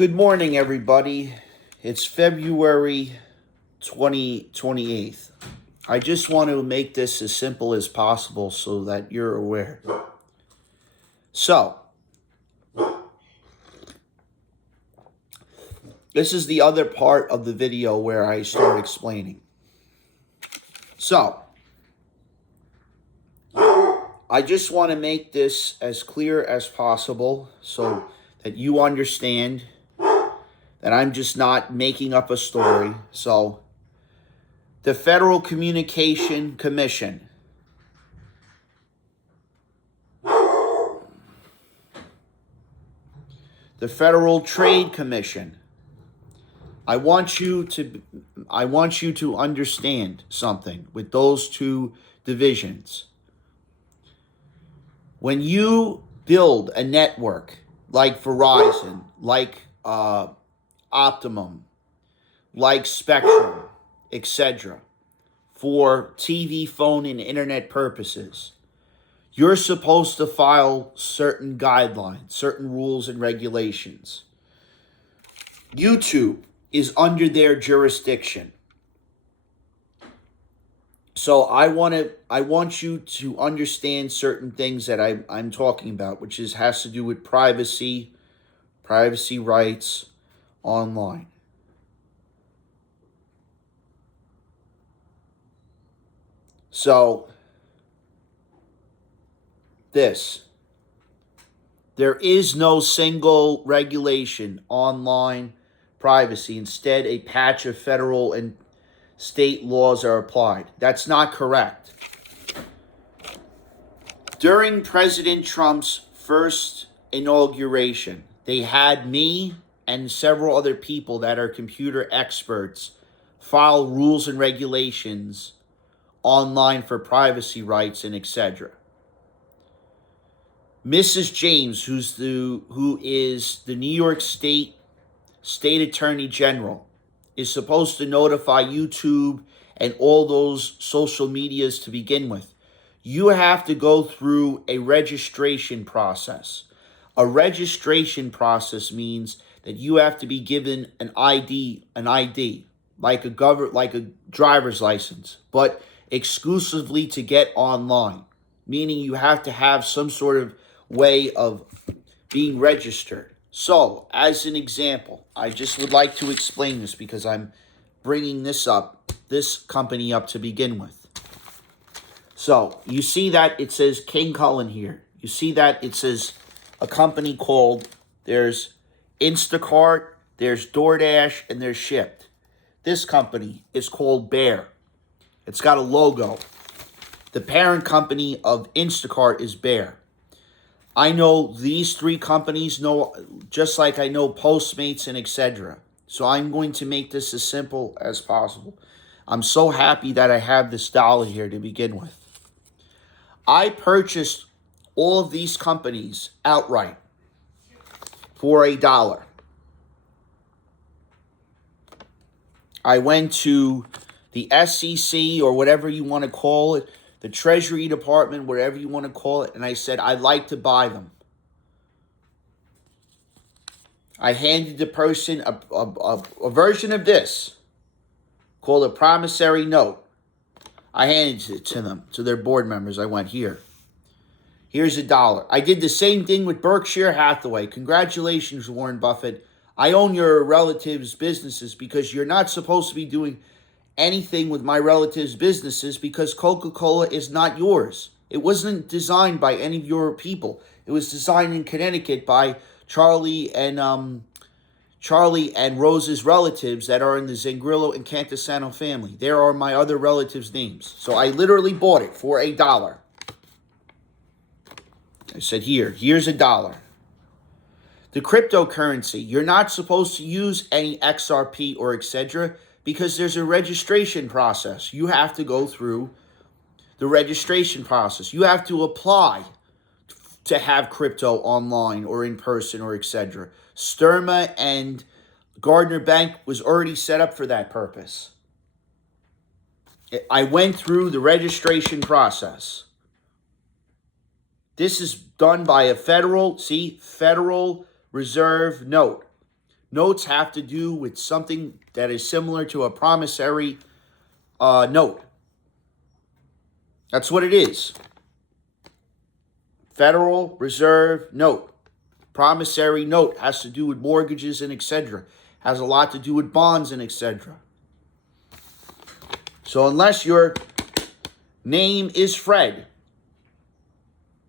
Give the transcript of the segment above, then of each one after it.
Good morning, everybody. It's February 28th. I just want to make this as simple as possible so that you're aware. So, this is the other part of the video where I start explaining. So, I just want to make this as clear as possible so that you understand that I'm just not making up a story. So, the Federal Communication Commission, the Federal Trade Commission. I want you to understand something with those two divisions. When you build a network like Verizon, like Optimum, like Spectrum, etc., for TV, phone, and internet purposes, you're supposed to file certain guidelines, certain rules and regulations. YouTube is under their jurisdiction. So I want you to understand certain things that I'm talking about, which has to do with privacy rights online. So there is no single regulation online privacy. Instead, a patch of federal and state laws are applied. That's not correct. During President Trump's first inauguration, they had me and several other people that are computer experts file rules and regulations online for privacy rights and etc. Mrs. James, who is the New York State Attorney General, is supposed to notify YouTube and all those social medias to begin with. You have to go through a registration process. A registration process means that you have to be given an ID, like a driver's license, but exclusively to get online, meaning you have to have some sort of way of being registered. So, as an example, I just would like to explain this because I'm bringing this company up to begin with. So, you see that it says King Cullen here. You see that it says a company called, there's Instacart, there's DoorDash, and there's Shipt. This company is called Bear. It's got a logo. The parent company of Instacart is Bear. I know these three companies, just like I know Postmates and etc. So I'm going to make this as simple as possible. I'm so happy that I have this dollar here to begin with. I purchased all of these companies outright for $1. I went to the SEC or whatever you want to call it, the Treasury Department, whatever you want to call it, and I said, I'd like to buy them. I handed the person a version of this called a promissory note. I handed it to them, to their board members. I went, here's $1. I did the same thing with Berkshire Hathaway. Congratulations, Warren Buffett. I own your relatives' businesses because you're not supposed to be doing anything with my relatives' businesses because Coca-Cola is not yours. It wasn't designed by any of your people. It was designed in Connecticut by Charlie and Rose's relatives that are in the Zangrillo and Cantasano family. There are my other relatives' names. So I literally bought it for $1. I said, here's $1. The cryptocurrency, you're not supposed to use any XRP or etc. because there's a registration process. You have to go through the registration process. You have to apply to have crypto online or in person or etc. Sturma and Gardner Bank was already set up for that purpose. I went through the registration process. This is done by a Federal Reserve note. Notes have to do with something that is similar to a promissory note. That's what it is. Federal Reserve note. Promissory note has to do with mortgages and etc. Has a lot to do with bonds and etc. So unless your name is Fred,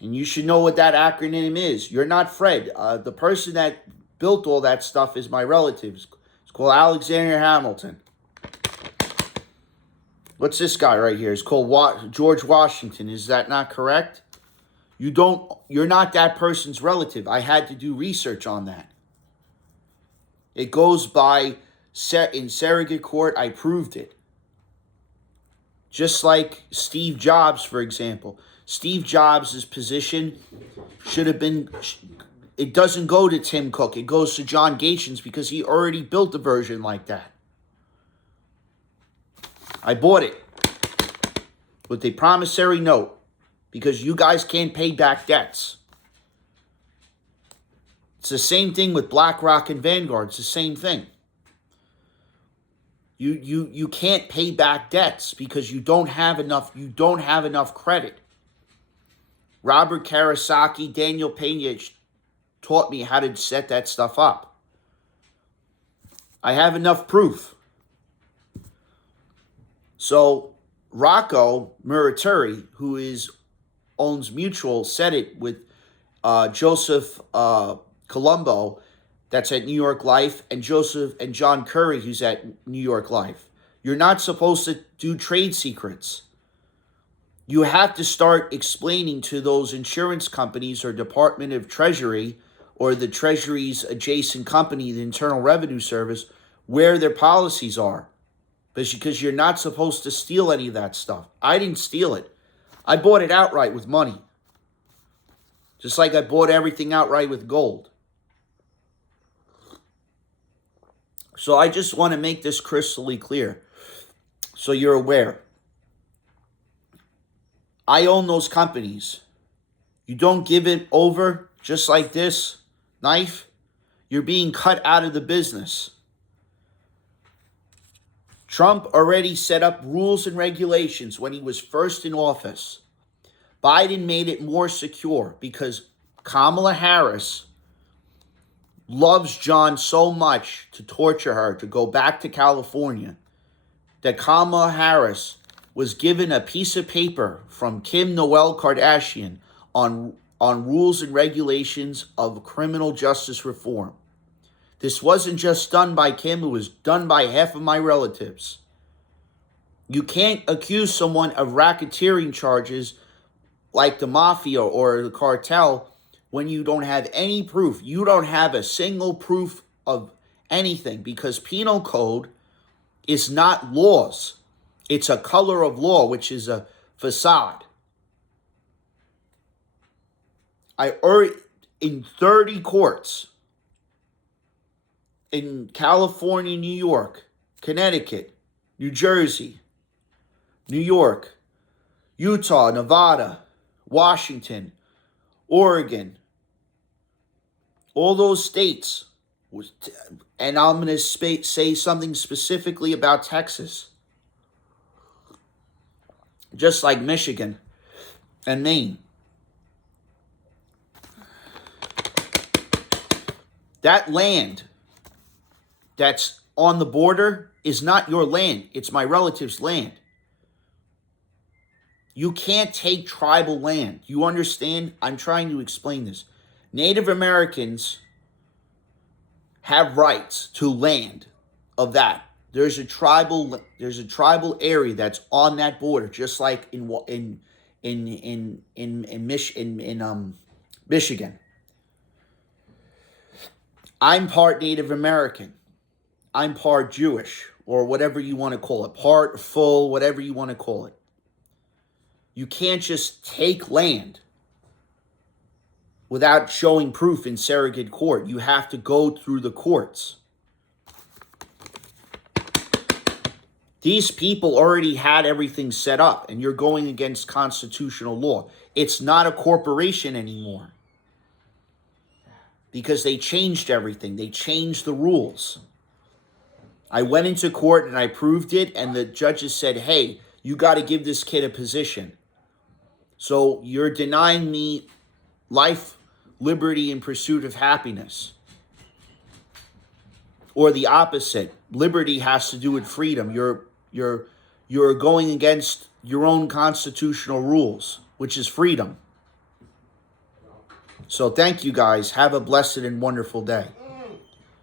and you should know what that acronym is, you're not Fred. The person that built all that stuff is my relative. It's called Alexander Hamilton. What's this guy right here? It's called George Washington. Is that not correct? You're not that person's relative. I had to do research on that. It goes by, in surrogate court, I proved it. Just like Steve Jobs, for example. Steve Jobs' position should have been, it doesn't go to Tim Cook. It goes to John Gations because he already built a version like that. I bought it with a promissory note because you guys can't pay back debts. It's the same thing with BlackRock and Vanguard. It's the same thing. You can't pay back debts because you don't have enough credit. Robert Kiyosaki, Daniel Pena taught me how to set that stuff up. I have enough proof. So Rocco Muraturi, who owns Mutual, said it with Joseph Colombo, that's at New York Life, and John Curry, who's at New York Life. You're not supposed to do trade secrets. You have to start explaining to those insurance companies or Department of Treasury or the Treasury's adjacent company, the Internal Revenue Service, where their policies are. Because you're not supposed to steal any of that stuff. I didn't steal it. I bought it outright with money. Just like I bought everything outright with gold. So I just want to make this crystally clear so you're aware. I own those companies. You don't give it over just like this knife, you're being cut out of the business. Trump already set up rules and regulations when he was first in office. Biden made it more secure because Kamala Harris loves John so much to torture her, to go back to California, that Kamala Harris was given a piece of paper from Kim Noel Kardashian on rules and regulations of criminal justice reform. This wasn't just done by Kim, it was done by half of my relatives. You can't accuse someone of racketeering charges like the mafia or the cartel when you don't have any proof. You don't have a single proof of anything because penal code is not laws. It's a color of law, which is a facade. In 30 courts, in California, New York, Connecticut, New Jersey, New York, Utah, Nevada, Washington, Oregon, all those states, and I'm going to say something specifically about Texas, just like Michigan and Maine. That land that's on the border is not your land. It's my relative's land. You can't take tribal land. You understand? I'm trying to explain this. Native Americans have rights to land of that. There's a tribal area that's on that border, just like in Michigan. I'm part Native American. I'm part Jewish, or whatever you want to call it. Part, full, whatever you want to call it. You can't just take land without showing proof in surrogate court. You have to go through the courts. These people already had everything set up, and you're going against constitutional law. It's not a corporation anymore. because they changed everything. They changed the rules. I went into court and I proved it, and the judges said, hey, you got to give this kid a position. So you're denying me life, liberty, and pursuit of happiness. Or the opposite. Liberty has to do with freedom. You're going against your own constitutional rules, which is freedom. So thank you guys. Have a blessed and wonderful day.